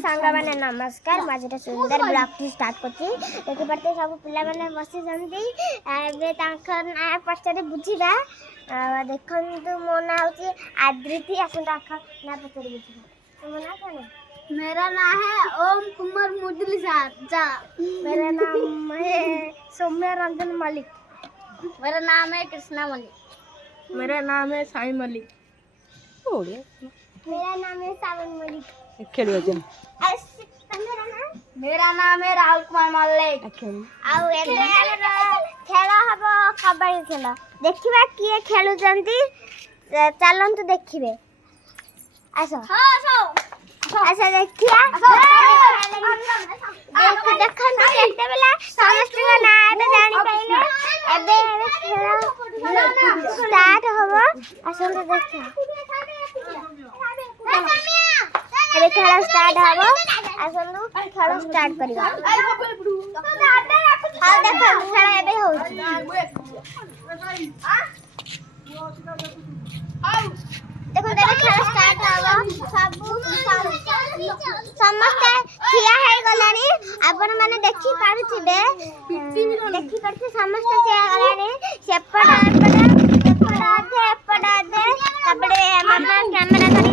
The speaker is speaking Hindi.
सांग मैंने नमस्कार मुझे सुंदर ब्लॉग टी स्टार्ट करती देखि पड़ते सब पिला माने बसी जंदी एबे तांकर ना पछरे बुझिबा देखंतु मो ना होची आदृति आसन तांकर ना पछरे बुझिबा तुम ना कोन मेरा नाम है ओम कुमार मुदली जा। मेरा नाम है सौम्या रंजन मलिक। मेरा नाम है कृष्णा मलिक। मेरा नाम है साई मलिक। मेरा नाम है सावन मलिक। खेलियो जन मेरा नाम है राहुल कुमार मल्लिक। आउ एबे खेल हबो कबड्डी खेल देखिबा किए खेलु जंती चलंतु देखिबे आसो अच्छा देखिया देखन केते बेला समस्त का ना एबे जानि पाइले एबे खेल स्टार्ट हबो आसन तो देखिया एबे खेल स्टार्ट हबो आसन तो खेल स्टार्ट करिबा हां देखो खेल एबे होउची देखो देखो खेल स्टार्ट हबो सब समस्त ठिया है गलानी आपण माने देखि पारुथिबे देखि पारुथे समस्त से गलानी सेपड़ा एपड़ा एपड़ा दे तापड़े मामा कैमरा धरि